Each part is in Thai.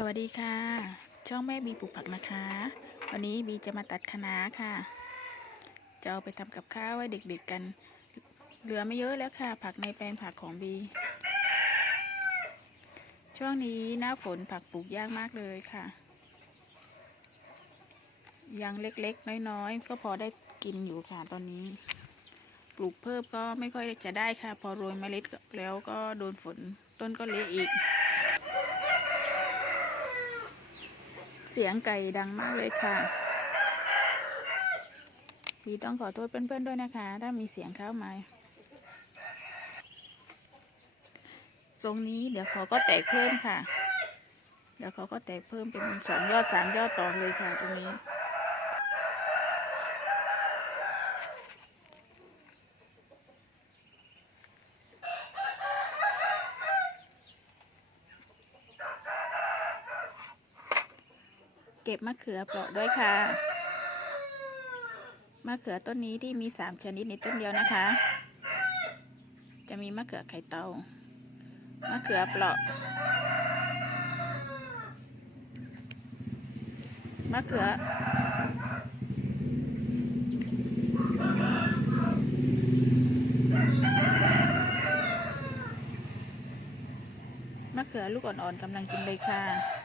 สวัสดีค่ะ ช่องแม่บีปลูกผักนะคะ วันนี้บีจะมาตัดคะน้าค่ะ จะเอาไปทำกับข้าวไว้เด็กๆกัน เหลือไม่เยอะแล้วค่ะ ผักในแปลงผักของบี ช่วงนี้หน้าฝนผักปลูกยากมากเลยค่ะ ยังเล็กๆ น้อยๆ ก็พอได้กินอยู่ค่ะตอนนี้ ปลูกเพิ่มก็ไม่ค่อยจะได้ค่ะ พอโรยเมล็ดแล้วก็โดนฝนต้นก็เละอีก เสียงไก่ดังมากเลยค่ะบีต้องขอโทษเพื่อนๆด้วยนะคะ ถ้ามีเสียงเข้ามาทรงนี้เดี๋ยวเขาก็แตกเพิ่มค่ะ เดี๋ยวเขาก็แตกเพิ่มเป็นสองยอดสามยอดต่อเลยค่ะตรงนี้ เก็บมะเขือเปราะด้วยค่ะ มะเขือต้นนี้ที่มีสามชนิดในต้นเดียวนะคะ จะมีมะเขือไข่เตา มะเขือเปราะ มะเขือ มะเขือลูกอ่อนๆกำลังกินเลยค่ะ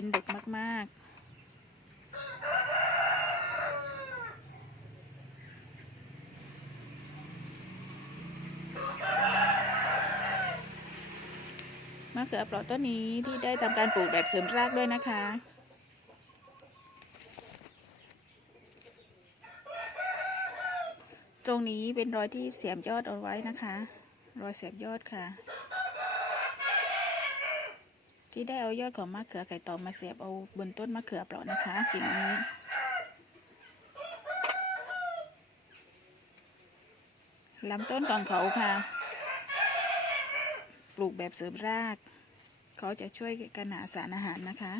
เป็นดกมาก ๆมะเขือเปราะต้นนี้ที่ได้ทำการปลูกแบบเสริมรากด้วยนะคะ ตรงนี้เป็นรอยที่เสียบยอดเอาไว้นะคะ รอยเสียบยอดค่ะ ที่ได้เอายอดของมะเขือไก่ตองมาเสียบเอาบนต้นมะเขือเปราะนะคะกิ่งนี้ลำต้นของเขาค่ะ ปลูกแบบเสริมราก เขาจะช่วยกันหาสารอาหารนะคะ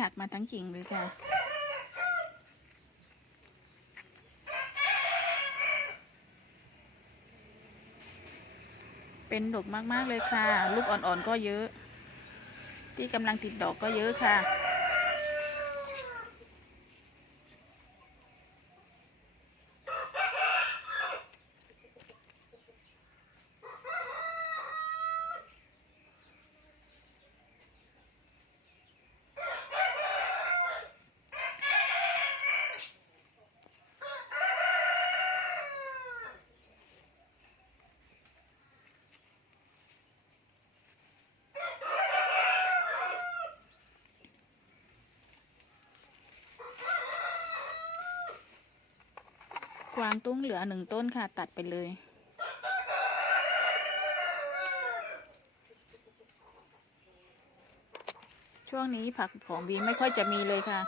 หักมาทั้งกิ่งเลยค่ะเป็นดกมากๆเลยค่ะ ลูกอ่อนๆก็เยอะ ที่กำลังติดดอกก็เยอะค่ะ วางตุ้งเหลือหนึ่งต้นค่ะ ตัดไปเลย ช่วงนี้ผักของบีไม่ค่อยจะมีเลยค่ะ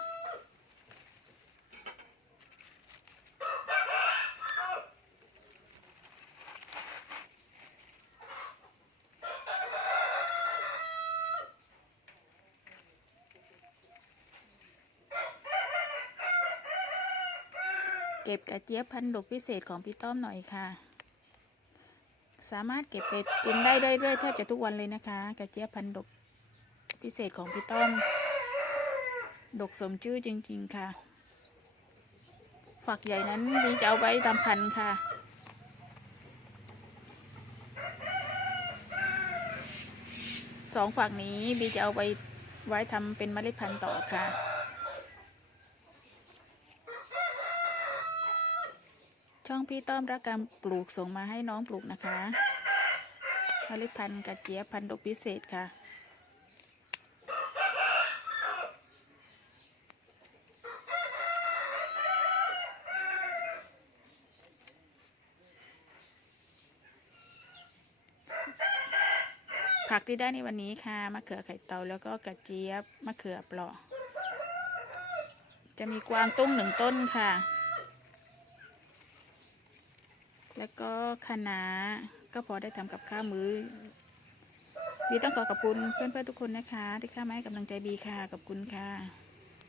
เก็บกระเจี๊ยบพันธุ์ดกพิเศษของพี่ต้อมหน่อยค่ะ สามารถเก็บไปกินได้เรื่อยๆแทบจะทุกวันเลยนะคะ กระเจี๊ยบพันธุ์ดกพิเศษของพี่ต้อม ดกสมชื่อจริง ๆค่ะ ฝักใหญ่นั้นบีจะเอาไว้ทำพันธุ์ค่ะสองฝักนี้บีจะเอาไว้ไว้ทำเป็นเมล็ดพันธุ์ต่อค่ะ ช่องพี่ต้อมรักการปลูกส่งมาให้น้องปลูกนะคะเมล็ดพันธุ์กระเจี๊ยบพันธุ์ดกพิเศษค่ะ ผักที่ได้ในวันนี้ค่ะมะเขือไข่เตาแล้วก็กระเจี๊ยบมะเขือเปราะจะมีกวางตุ้งหนึ่งต้นค่ะ แล้วก็คะน้าก็พอได้ทำกับข้าวมื้อบีต้องขอขอบคุณเพื่อนๆทุกคนนะคะ ที่เข้ามาให้กำลังใจบีค่ะขอบคุณค่ะ